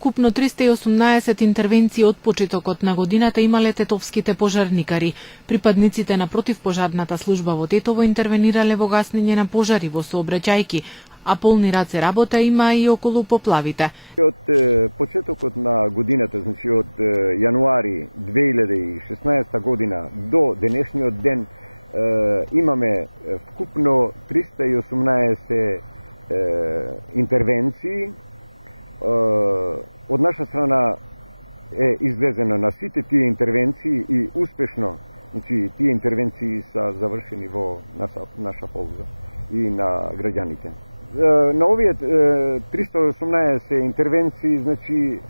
Вкупно 318 интервенции од почетокот на годината имале тетовските пожарникари. Припадниците на противпожарната служба во Тетово интервенирале во гаснење на пожари во сообраќајки, а полни раце работа има и околу поплавите. Од почетокот на годината, значи од јануари 2016 година до денешниот ден, имаме вкупно 318 интервенции. Од наша страна е излезено на сите тие интервенции и успешно, значи тие интервенции са завршени во наша полза и на граѓаните. На овие 318 интервенции, значи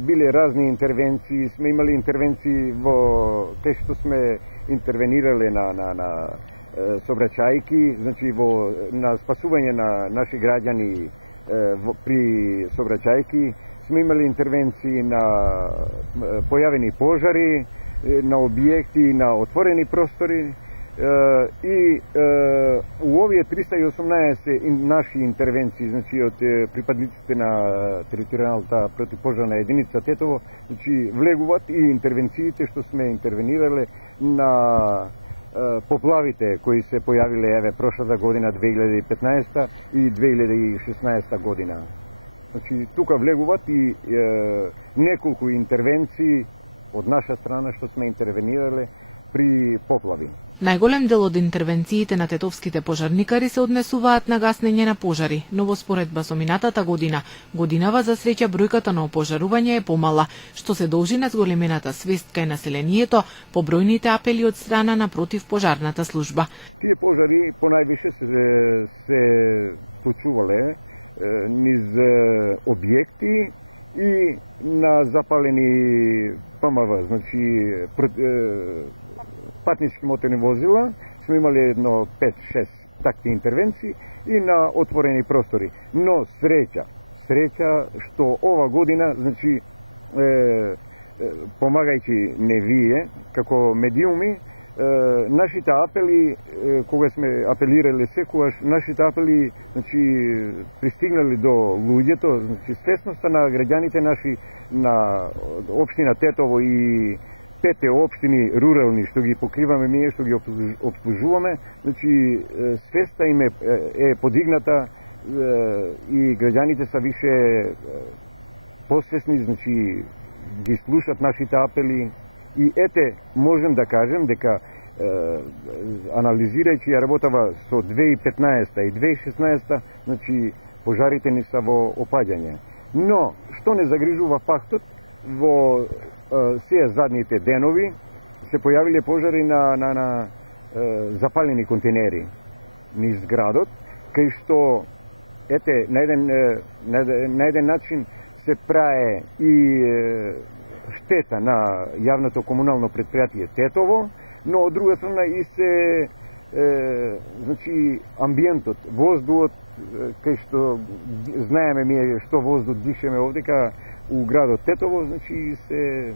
биле разни интервенции, сме имали интервенции во те што сме интервенирале на сообраќајки, значи на спасување на наши граѓани при сообраќајки, сме имали интервенции на појавени пожари, на објекти, на отворени простори и у овие 318 наши интервенции, значи од припадниците на територијалната противпожарна единица Тетово, значи влегуваат и интервенциите што сме интервенирале на поплавите кои се појавиле еве прошлата година 2015 и 2016 година. Значи тука влегуваат и неколку интервенции од наша страна што сме интервенирале при поплави. Најголем дел од интервенциите на тетовските пожарникари се однесуваат на гаснење на пожари, но во споредба со минатата годинава за среќа бројката на опожарување е помала, што се должи на зголемената свест кај населението по бројните апели од страна на противпожарната служба. Тие пожари понајвише се случувале низ објекти и на запалени ПМВ, значи патнички моторни возила, сме имали едно 5-6 такви интервенции и на отворени простори. Но среќа што ова година, значи помагајќи не вие како медиуми, нашите апели, кога сме апелирале секогаш, нашите апели, значи пристигнале до луѓето, значи свесноста на граѓаните наши на општина Тетово и 5 општини рурални што ги покриваме ние, што ги обслужуваме, значи свеста им е подигната и граѓаните се више посвесни, значи ги слушат нашите апели. И ете, можем да кажем дека анализирајќи ја работава со 2015 и 2016, значи пожарите ни са во опаѓање. Но, што не загрижува фактот, во сеја задните денови се појавиле пожари на запалени контейнери низ градот, кај што, ете, на еден начин се прае и штета на јавното комунално предпријатие Тетово, но од друга страна и се значи амбиентот, воздухот, кај што знаеме ние што воздух дишеме овдека у градот Тетово, значи се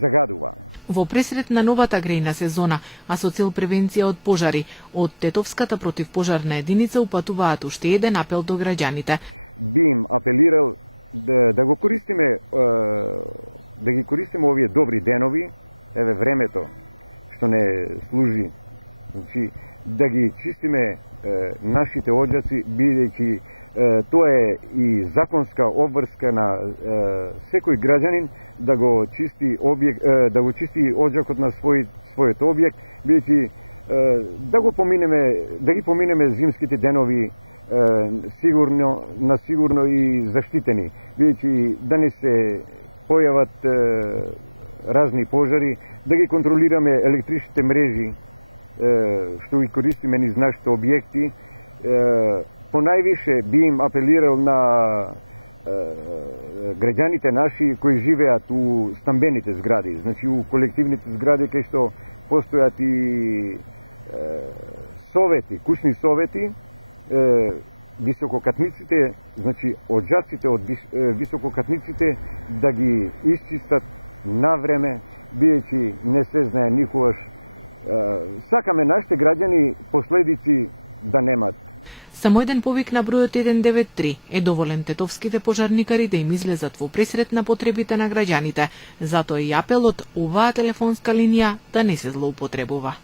загадува. Во пресред на новата грејна сезона, а со цел превенција од пожари, од Тетовската противпожарна единица упатуваат уште еден апел до граѓаните. Би им апелирал да го користиме, да ги користиме овие добри денови, еве времето што не служи, значи да ги чистиме нашите оѓаци, бидејќи тоа е и законска обврска на секој граѓанин да го чисти оѓакот на својот објект, бидејќи да ги поминеме зимските денови сигурно и заштитени, бидејќи да не се појават разни пожари, да ги контролираме електричните мрежи што ги користиме низ нашите објекти. Понајвише би им апелирал на граѓаните наши кои живеат у стамбените згради, значи у колективните згради кај што постојат и совети, кучни совети, висококатниците, значи оđаците од висококатниците да ги исчистат на време, бидејќи не се знае никогаш. Сакаме нашите граѓани последици да немат. Само еден повик на бројот 193 е доволен тетовските пожарникари да им излезат во пресрет на потребите на граѓаните, затоа и апелот оваа телефонска линија да не се злоупотребува.